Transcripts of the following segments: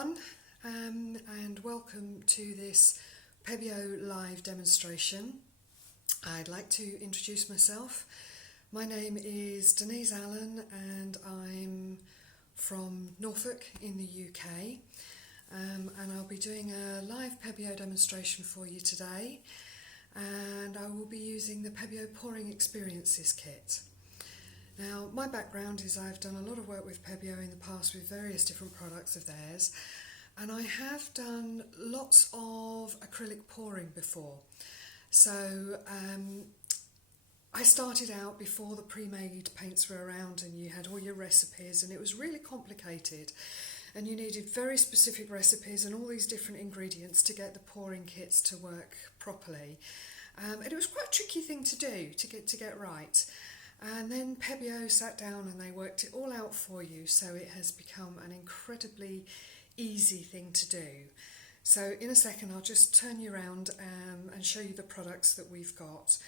everyone, and welcome to this Pebeo live demonstration. I'd like to introduce myself. My name is Denise Allen and I'm from Norfolk in the UK, and I'll be doing a live Pebeo demonstration for you today, and I will be using the Pebeo Pouring Experiences kit. Now, my background is I've done a lot of work with Pebeo in the past with various different products of theirs, and I have done lots of acrylic pouring before. So I started out before the pre-made paints were around and you had all your recipes, and it was really complicated and you needed very specific recipes and all these different ingredients to get the pouring kits to work properly. And it was quite a tricky thing to do to get right. And then Pebeo sat down and they worked it all out for you, so it has become an incredibly easy thing to do. So in a second I'll just turn you around and show you the products that we've got.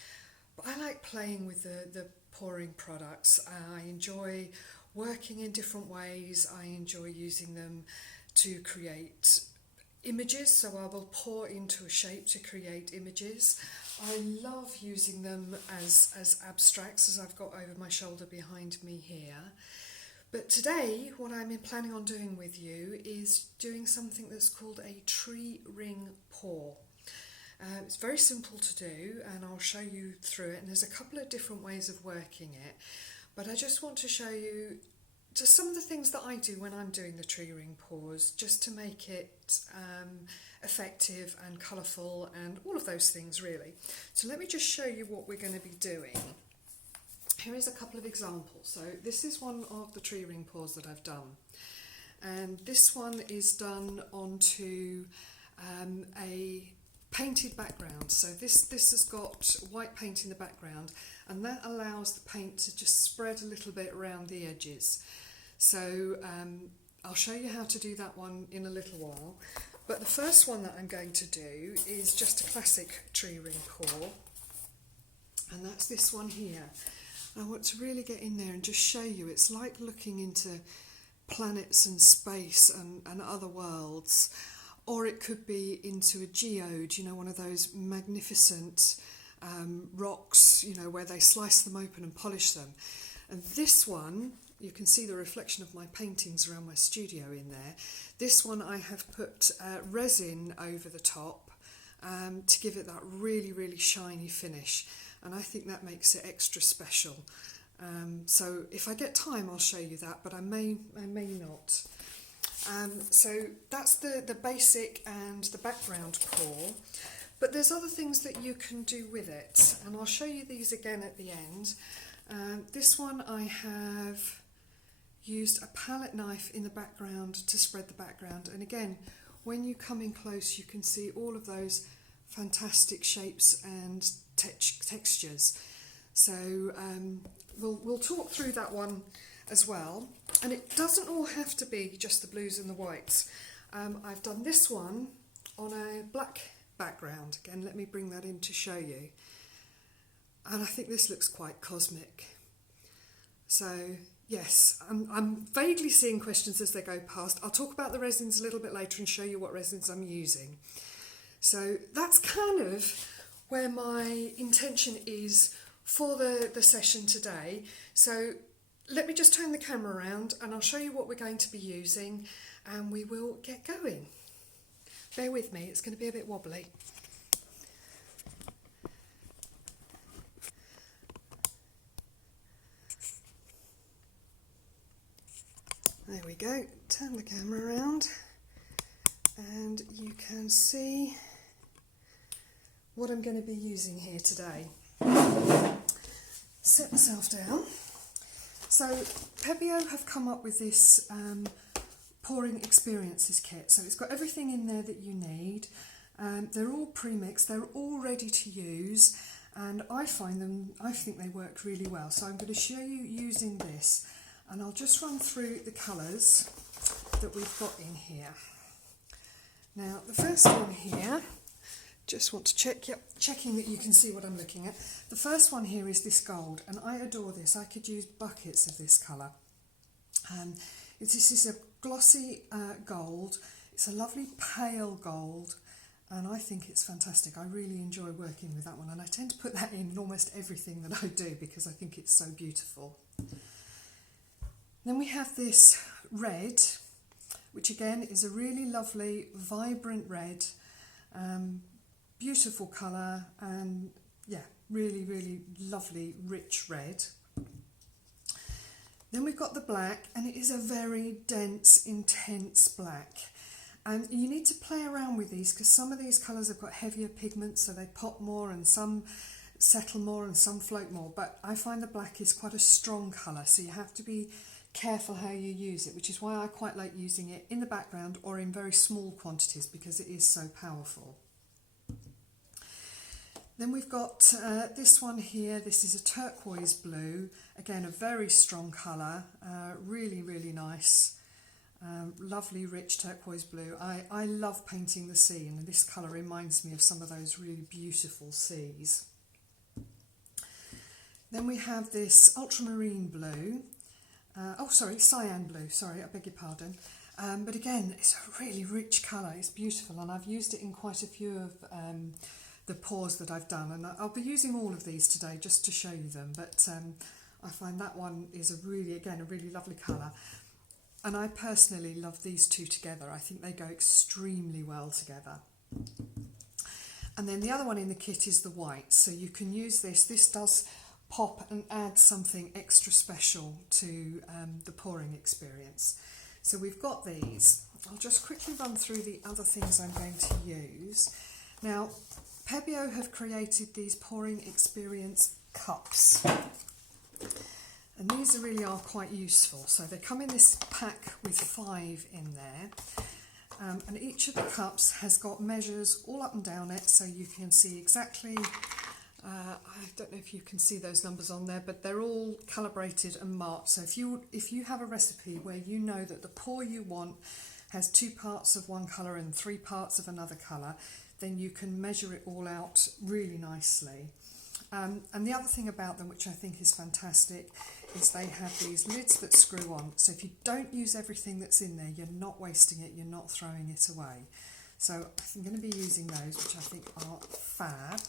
But I like playing with the pouring products. I enjoy working in different ways. I enjoy using them to create images, so I will pour into a shape to create images. I love using them as abstracts, as I've got over my shoulder behind me here. But today what I'm planning on doing with you is doing something that's called a tree ring pour. It's very simple to do and I'll show you through it, and there's a couple of different ways of working it, but I just want to show you just some of the things that I do when I'm doing the tree ring pours, just to make it effective and colourful and all of those things really. So let me just show you what we're going to be doing. Here is a couple of examples. So this is one of the tree ring pours that I've done, and this one is done onto a painted background. So this has got white paint in the background, and that allows the paint to just spread a little bit around the edges. So I'll show you how to do that one in a little while, but the first one that I'm going to do is just a classic tree ring pour, and that's this one here. I want to really get in there and just show you, it's like looking into planets and space and other worlds. Or it could be into a geode, you know, one of those magnificent rocks, you know, where they slice them open and polish them. And this one, you can see the reflection of my paintings around my studio in there. This one I have put resin over the top to give it that really, really shiny finish. And I think that makes it extra special. So if I get time, I'll show you that, but I may not. So that's the basic and the background pour, but there's other things that you can do with it, and I'll show you these again at the end. This one I have used a palette knife in the background to spread the background, and again, when you come in close you can see all of those fantastic shapes and textures. So we'll talk through that one as well, and it doesn't all have to be just the blues and the whites. I've done this one on a black background. Again, let me bring that in to show you, and I think this looks quite cosmic. So yes, I'm vaguely seeing questions as they go past. I'll talk about the resins a little bit later and show you what resins I'm using. So that's kind of where my intention is for the session today. So let me just turn the camera around and I'll show you what we're going to be using, and we will get going. Bear with me, it's going to be a bit wobbly. There we go, turn the camera around and you can see what I'm going to be using here today. Sit myself down. So Pebeo have come up with this Pouring Experiences kit. So it's got everything in there that you need. They're all pre-mixed, they're all ready to use, and I think they work really well. So I'm going to show you using this, and I'll just run through the colours that we've got in here. Now the first one here, just want to checking that you can see what I'm looking at. The first one here is this gold, and I adore this. I could use buckets of this colour. This is a glossy gold. It's a lovely pale gold, and I think it's fantastic. I really enjoy working with that one, and I tend to put that in almost everything that I do because I think it's so beautiful. Then we have this red, which again is a really lovely, vibrant red, beautiful colour, and yeah, really, really lovely, rich red. Then we've got the black, and it is a very dense, intense black. And you need to play around with these because some of these colours have got heavier pigments, so they pop more, and some settle more and some float more. But I find the black is quite a strong colour, so you have to be careful how you use it, which is why I quite like using it in the background or in very small quantities because it is so powerful. Then we've got this one here. This is a turquoise blue, again a very strong colour, really, really nice. Lovely rich turquoise blue. I love painting the sea, and this colour reminds me of some of those really beautiful seas. Then we have this ultramarine blue, cyan blue, sorry, I beg your pardon. But again, it's a really rich colour, it's beautiful, and I've used it in quite a few of the pours that I've done, and I'll be using all of these today just to show you them, but I find that one is a really lovely colour. And I personally love these two together. I think they go extremely well together. And then the other one in the kit is the white. So you can use this. This does pop and add something extra special to the pouring experience. So we've got these. I'll just quickly run through the other things I'm going to use. Now, Pebeo have created these pouring experience cups. And these really are quite useful. So they come in this pack with 5 in there. And each of the cups has got measures all up and down it, so you can see exactly, I don't know if you can see those numbers on there, but they're all calibrated and marked. So if you have a recipe where you know that the pour you want has 2 parts of one colour and 3 parts of another colour, then you can measure it all out really nicely. And the other thing about them, which I think is fantastic, is they have these lids that screw on. So if you don't use everything that's in there, you're not wasting it, you're not throwing it away. So I'm going to be using those, which I think are fab.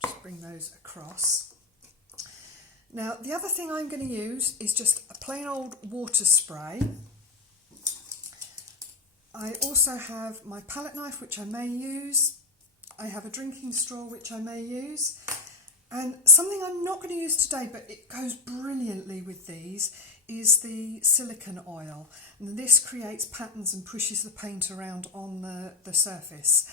Just bring those across. Now, the other thing I'm going to use is just a plain old water spray. I also have my palette knife, which I may use. I have a drinking straw, which I may use. And something I'm not going to use today, but it goes brilliantly with these, is the silicone oil. And this creates patterns and pushes the paint around on the surface.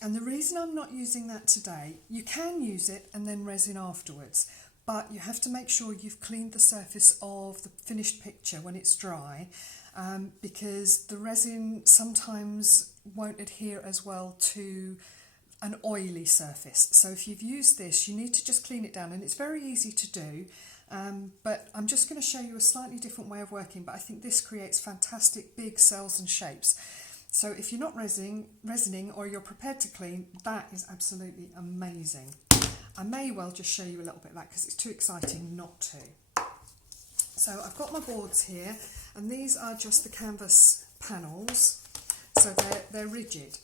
And the reason I'm not using that today, you can use it and then resin afterwards, but you have to make sure you've cleaned the surface of the finished picture when it's dry, because the resin sometimes won't adhere as well to an oily surface. So if you've used this, you need to just clean it down, and it's very easy to do, but I'm just going to show you a slightly different way of working, but I think this creates fantastic big cells and shapes. So if you're not resining or you're prepared to clean, that is absolutely amazing. I may well just show you a little bit of that because it's too exciting not to. So I've got my boards here, and these are just the canvas panels, so they're rigid.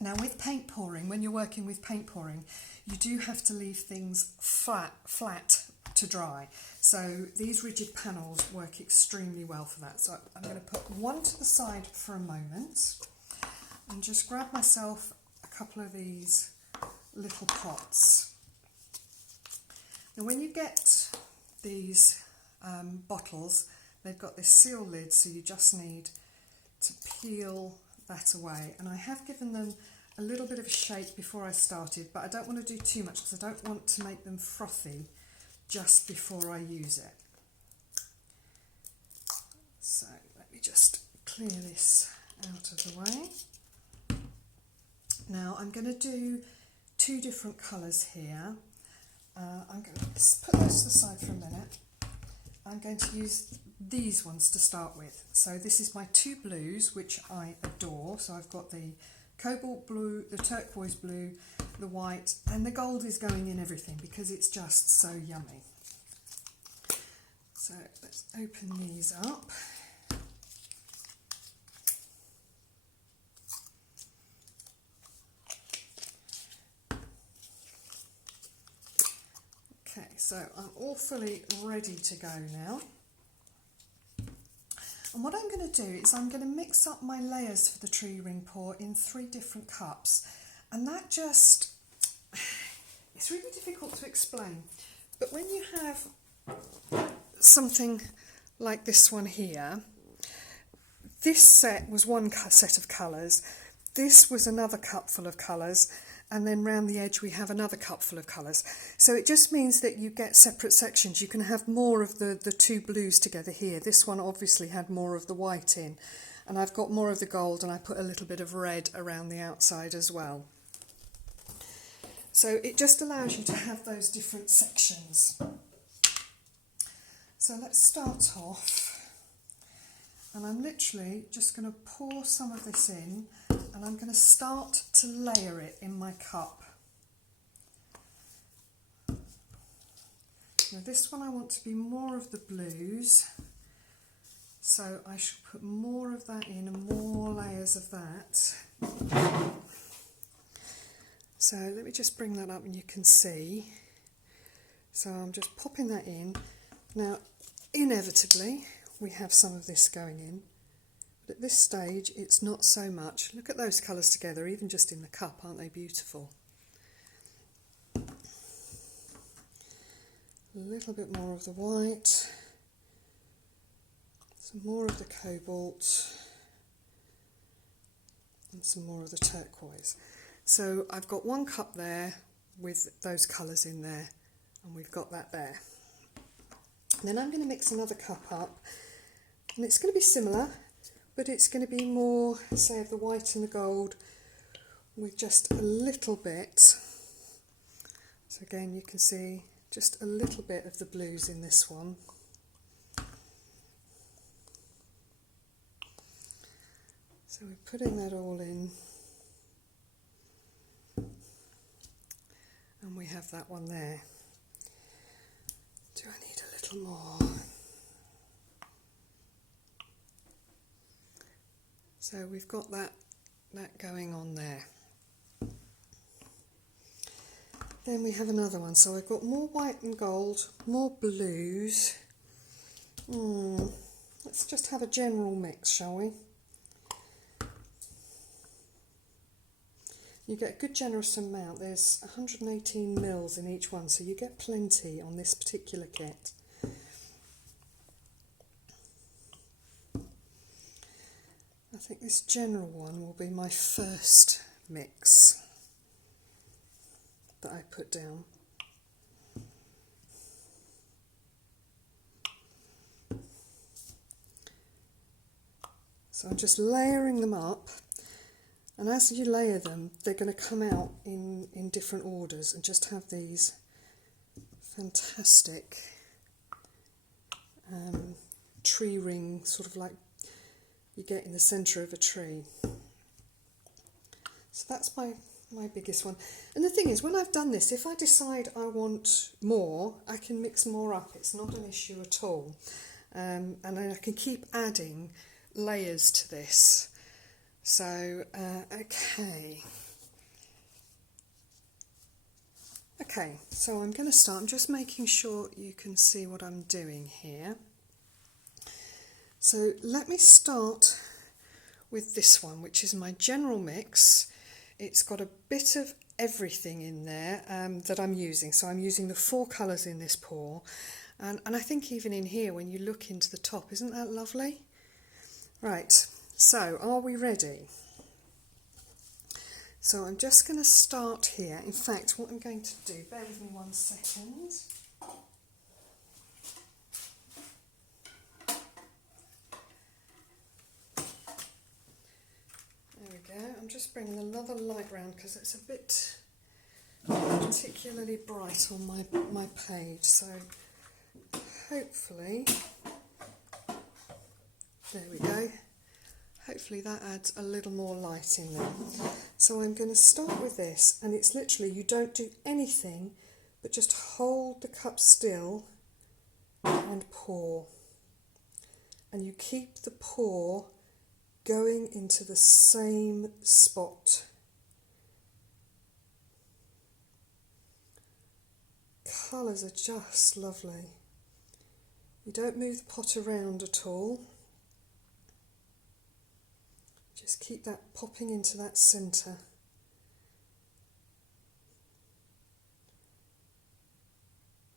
Now with paint pouring, when you're working with paint pouring, you do have to leave things flat to dry. So these rigid panels work extremely well for that. So I'm going to put one to the side for a moment and just grab myself a couple of these little pots. Now when you get these bottles, they've got this seal lid, so you just need to peel that away, and I have given them a little bit of a shake before I started, but I don't want to do too much because I don't want to make them frothy just before I use it. So let me just clear this out of the way. Now I'm going to do 2 different colours here. I'm going to just put those to the side for a minute. I'm going to use these ones to start with. So this is my 2 blues, which I adore. So I've got the cobalt blue, the turquoise blue, the white, and the gold is going in everything because it's just so yummy. So let's open these up. So I'm all fully ready to go now. And what I'm going to do is I'm going to mix up my layers for the tree ring pour in 3 different cups. And that just, it's really difficult to explain. But when you have something like this one here, this set was one set of colours, this was another cupful of colours, and then round the edge we have another cupful of colours. So it just means that you get separate sections. You can have more of the 2 blues together here. This one obviously had more of the white in, and I've got more of the gold, and I put a little bit of red around the outside as well. So it just allows you to have those different sections. So let's start off, and I'm literally just going to pour some of this in, and I'm going to start to layer it in my cup. Now this one I want to be more of the blues, so I shall put more of that in and more layers of that. So let me just bring that up and you can see. So I'm just popping that in. Now inevitably we have some of this going in. But at this stage, it's not so much. Look at those colours together, even just in the cup, aren't they beautiful? A little bit more of the white, some more of the cobalt, and some more of the turquoise. So I've got 1 cup there with those colours in there, and we've got that there. And then I'm going to mix another cup up, and it's going to be similar, but it's going to be more, say, of the white and the gold with just a little bit. So again, you can see just a little bit of the blues in this one. So we're putting that all in. And we have that one there. Do I need a little more? So we've got that going on there. Then we have another one. So I've got more white and gold, more blues. Let's just have a general mix, shall we? You get a good generous amount. There's 118 mils in each one, so you get plenty on this particular kit. I think this general one will be my first mix that I put down. So I'm just layering them up, and as you layer them, they're going to come out in different orders and just have these fantastic tree ring, sort of like you get in the centre of a tree. So that's my biggest one. And the thing is, when I've done this, if I decide I want more, I can mix more up. It's not an issue at all. And then I can keep adding layers to this. So, okay. Okay, so I'm going to start. I'm just making sure you can see what I'm doing here. So let me start with this one, which is my general mix. It's got a bit of everything in there that I'm using. So I'm using the 4 colours in this pour. And I think even in here, when you look into the top, isn't that lovely? Right, so are we ready? So I'm just going to start here. In fact, what I'm going to do, bear with me 1 second. There we go. I'm just bringing another light round because it's a bit particularly bright on my page. So hopefully, there we go. Hopefully that adds a little more light in there. So I'm going to start with this, and it's literally, you don't do anything but just hold the cup still and pour. And you keep the pour going into the same spot. colours are just lovely. You don't move the pot around at all. Just keep that popping into that centre.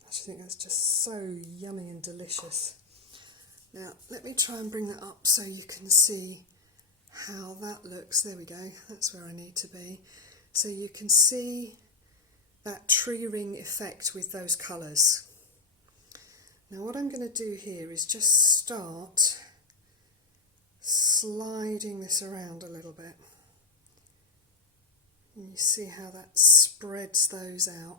I just think that's just so yummy and delicious. Now let me try and bring that up so you can see how that looks. There we go, that's where I need to be. So you can see that tree ring effect with those colours. Now what I'm going to do here is just start sliding this around a little bit. And you see how that spreads those out.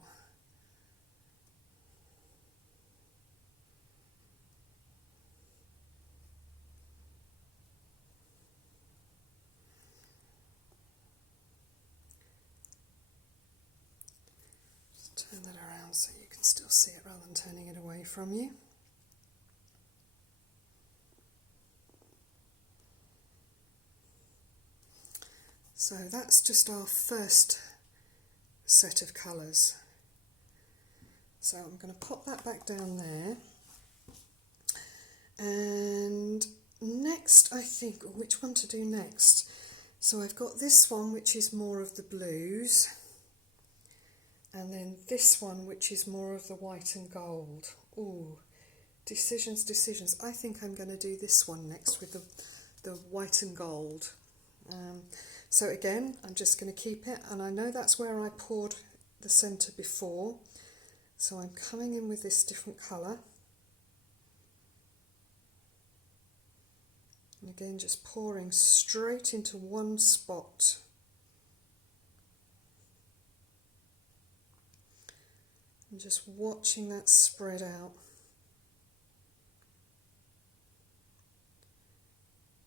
Just turn that around so you can still see it rather than turning it away from you. So that's just our first set of colours. So I'm going to pop that back down there. And next, I think, which one to do next? So I've got this one, which is more of the blues. And then this one, which is more of the white and gold. Ooh, decisions, decisions. I think I'm going to do this one next with the white and gold. So again, I'm just going to keep it, and I know that's where I poured the centre before, so I'm coming in with this different colour, and again just pouring straight into one spot. And just watching that spread out.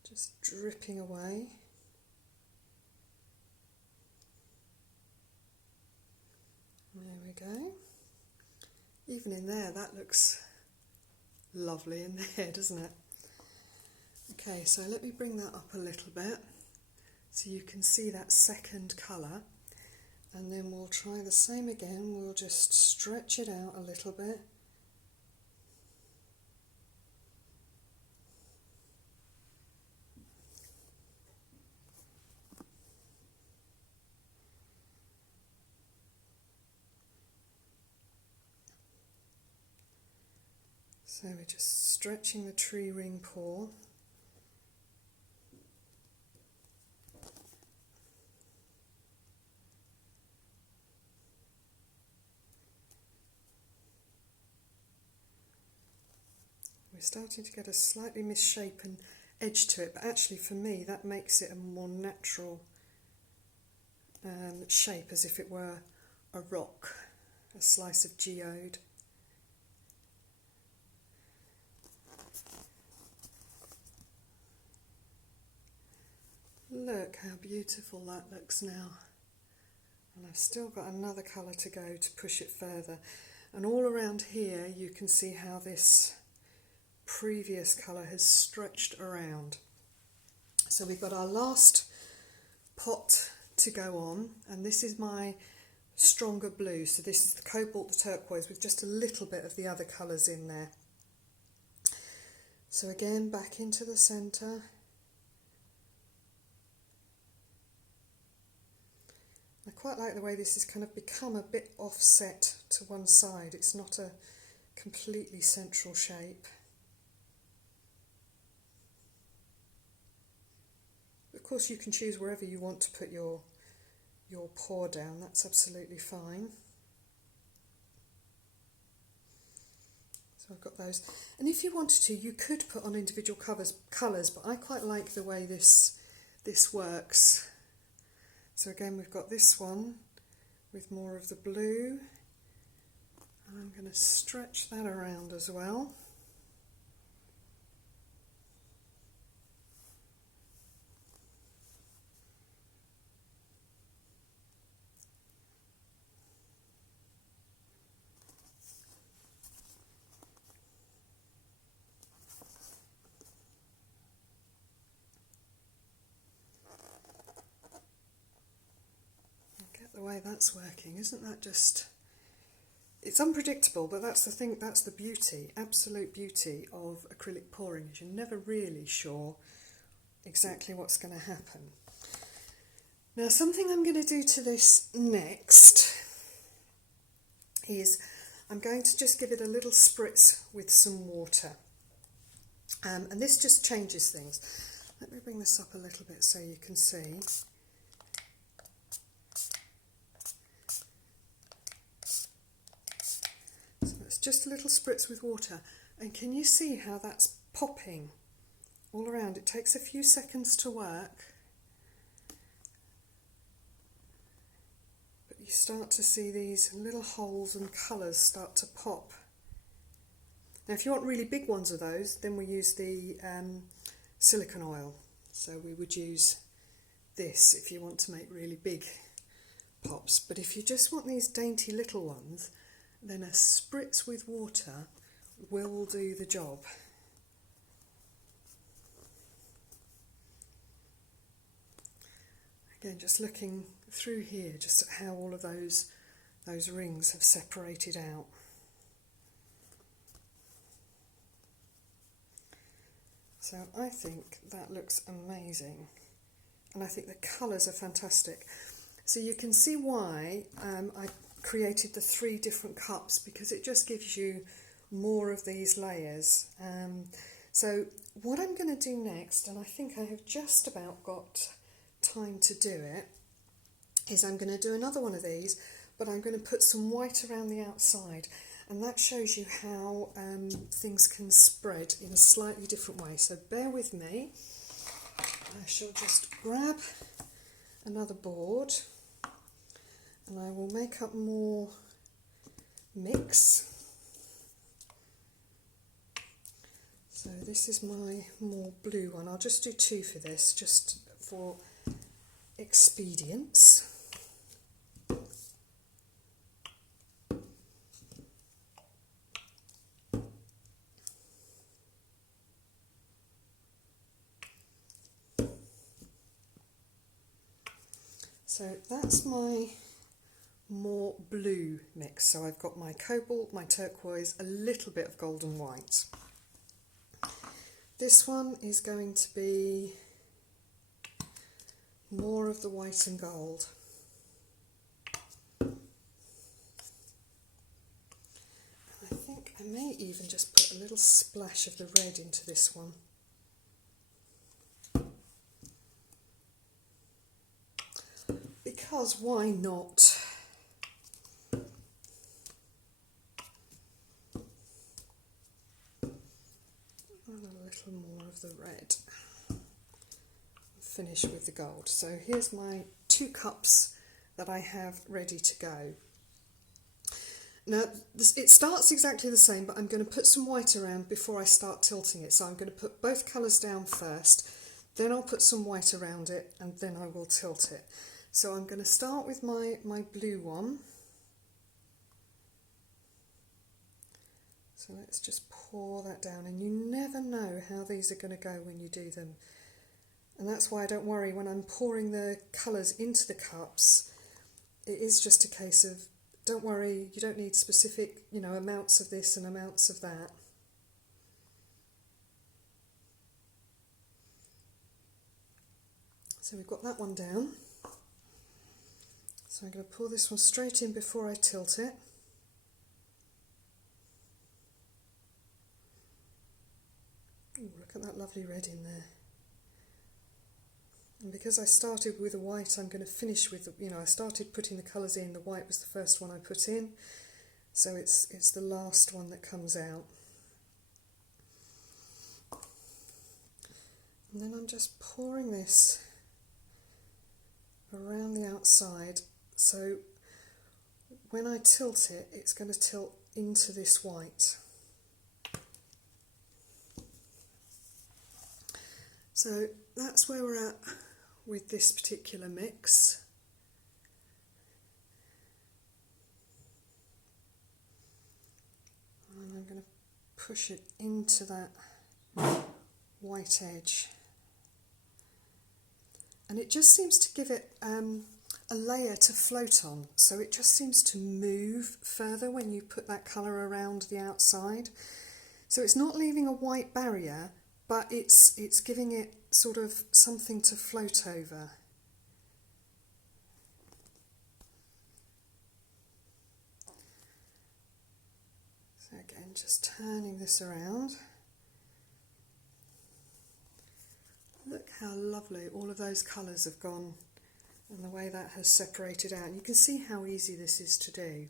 Just dripping away. There we go. Even in there, that looks lovely in there, doesn't it? Okay, so let me bring that up a little bit so you can see that second colour, and then we'll try the same again. We'll just stretch it out a little bit. So we're just stretching the tree ring pour. We're starting to get a slightly misshapen edge to it, but actually for me that makes it a more natural shape, as if it were a rock, a slice of geode. Look how beautiful that looks now. And I've still got another colour to go to push it further. And all around here you can see how this previous colour has stretched around. So we've got our last pot to go on, and this is my stronger blue. So this is the cobalt, the turquoise, with just a little bit of the other colours in there. So again, back into the centre. I quite like the way this has kind of become a bit offset to one side. It's not a completely central shape. Of course you can choose wherever you want to put your pour down, that's absolutely fine. So I've got those. And if you wanted to, you could put on individual colours, but I quite like the way this works. So again, we've got this one with more of the blue, and I'm going to stretch that around as well. The way that's working, isn't that just It's unpredictable, but that's the thing, that's the beauty, absolute beauty of acrylic pouring, is you're never really sure exactly what's going to happen. Now, something I'm going to do to this next is I'm going to just give it a little spritz with some water. And this just changes things. Let me bring this up a little bit so you can see. So it's just a little spritz with water. And can you see how that's popping all around? It takes a few seconds to work. But you start to see these little holes and colours start to pop. Now, if you want really big ones of those, then we use the silicone oil. So we would use this if you want to make really big pops. But if you just want these dainty little ones, then a spritz with water will do the job. Again, just looking through here, just at how all of those rings have separated out. So I think that looks amazing, and I think the colours are fantastic. So you can see why I created the 3 different cups, because it just gives you more of these layers. So what I'm going to do next, and I think I have just about got time to do it, is I'm going to do another one of these, but I'm going to put some white around the outside. And that shows you how things can spread in a slightly different way. So bear with me. I shall just grab another board and I will make up more mix. So this is my more blue one. I'll just do 2 for this, just for expedience. So that's my more blue mix. So I've got my cobalt, my turquoise, a little bit of gold and white. This one is going to be more of the white and gold. I think I may even just put a little splash of the red into this one. Because why not? And a little more of the red. Finish with the gold. So here's my 2 cups that I have ready to go. Now it starts exactly the same, but I'm going to put some white around before I start tilting it. So I'm going to put both colours down first, then I'll put some white around it, and then I will tilt it. So I'm going to start with my blue one. So let's just pour that down, and you never know how these are going to go when you do them. And that's why I don't worry when I'm pouring the colours into the cups. It is just a case of, don't worry, you don't need specific, amounts of this and amounts of that. So we've got that one down. So I'm going to pour this one straight in before I tilt it. Ooh, look at that lovely red in there. And because I started with a white, I'm going to finish with, I started putting the colours in. The white was the first one I put in, so it's the last one that comes out. And then I'm just pouring this around the outside. So when I tilt it, it's going to tilt into this white. So that's where we're at with this particular mix. And I'm going to push it into that white edge. And it just seems to give it a a layer to float on, so it just seems to move further when you put that colour around the outside. So it's not leaving a white barrier, but it's giving it sort of something to float over. So again, just turning this around. Look how lovely all of those colours have gone and the way that has separated out. And you can see how easy this is to do.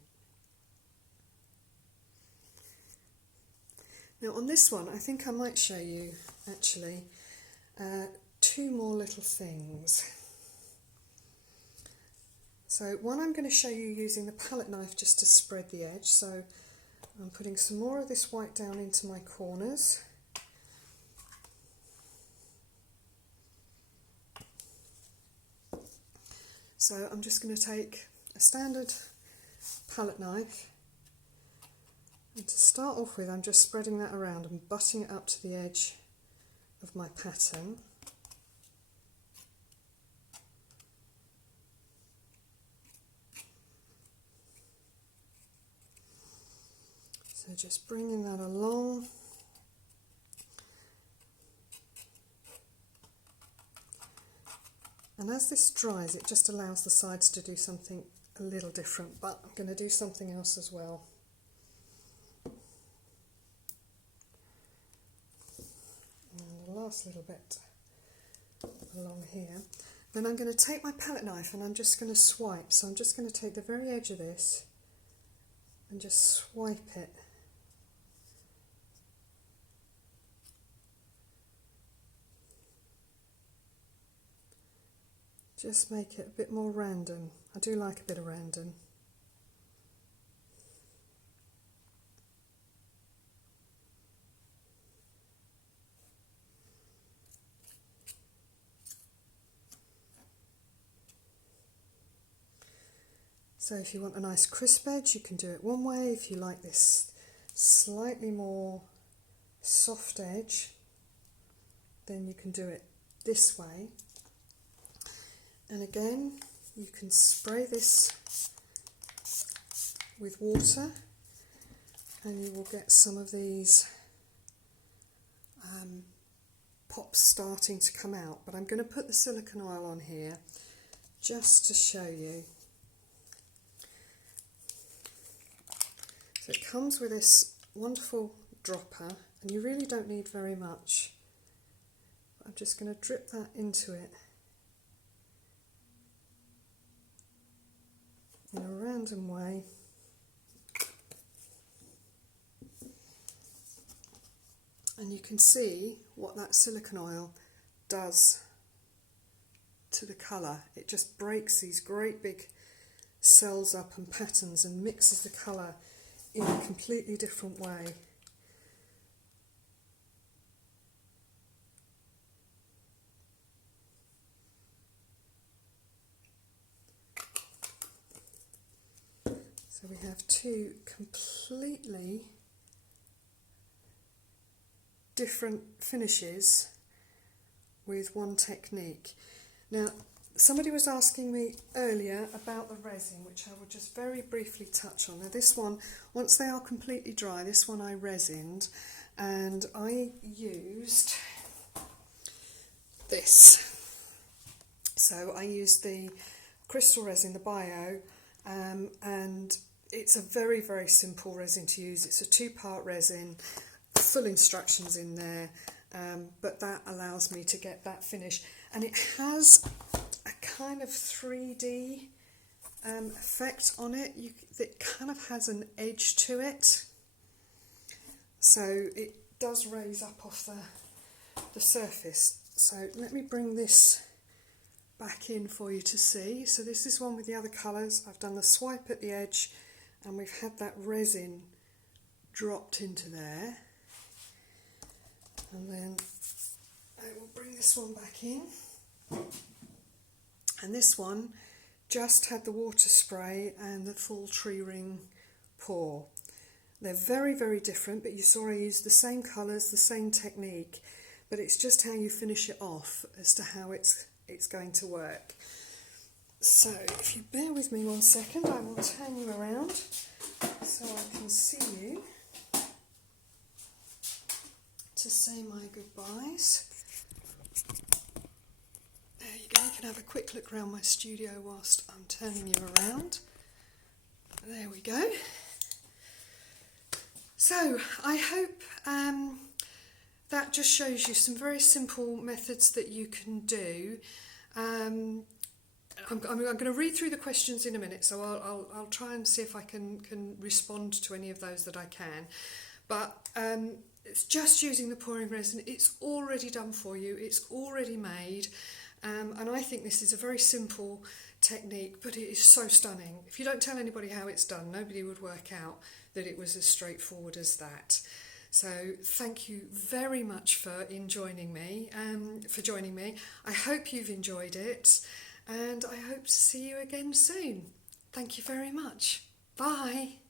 Now on this one, I think I might show you actually two more little things. So one, I'm going to show you using the palette knife just to spread the edge. So I'm putting some more of this white down into my corners. So I'm just going to take a standard palette knife, and to start off with I'm just spreading that around and butting it up to the edge of my pattern. So just bringing that along. And as this dries, it just allows the sides to do something a little different, but I'm going to do something else as well. And the last little bit along here. Then I'm going to take my palette knife and I'm just going to swipe. So I'm just going to take the very edge of this and just swipe it. Just make it a bit more random. I do like a bit of random. So if you want a nice crisp edge, you can do it one way. If you like this slightly more soft edge, then you can do it this way. And again, you can spray this with water and you will get some of these pops starting to come out. But I'm going to put the silicone oil on here just to show you. So it comes with this wonderful dropper and you really don't need very much. I'm just going to drip that into it in a random way. And you can see what that silicone oil does to the colour. It just breaks these great big cells up and patterns and mixes the colour in a completely different way. So we have two completely different finishes with one technique. Now, somebody was asking me earlier about the resin, which I will just very briefly touch on. Now this one, once they are completely dry, this one I resined, and I used this. So I used the crystal resin, the Bio, and it's a very, very simple resin to use. It's a 2-part resin, full instructions in there, but that allows me to get that finish. And it has a kind of 3D effect on it. It kind of has an edge to it. So it does raise up off the surface. So let me bring this back in for you to see. So this is one with the other colours. I've done the swipe at the edge and we've had that resin dropped into there. And then I will bring this one back in. And this one just had the water spray and the full tree ring pour. They're very, very different, but you saw I used the same colours, the same technique, but it's just how you finish it off as to how it's going to work. So if you bear with me 1 second, I will turn you around so I can see you to say my goodbyes. There you go, you can have a quick look around my studio whilst I'm turning you around. There we go. So I hope that just shows you some very simple methods that you can do. I'm going to read through the questions in a minute, so I'll try and see if I can respond to any of those that I can. But it's just using the pouring resin. It's already done for you. It's already made. And I think this is a very simple technique, but it is so stunning. If you don't tell anybody how it's done, nobody would work out that it was as straightforward as that. So thank you very much for joining me. I hope you've enjoyed it, and I hope to see you again soon. Thank you very much. Bye.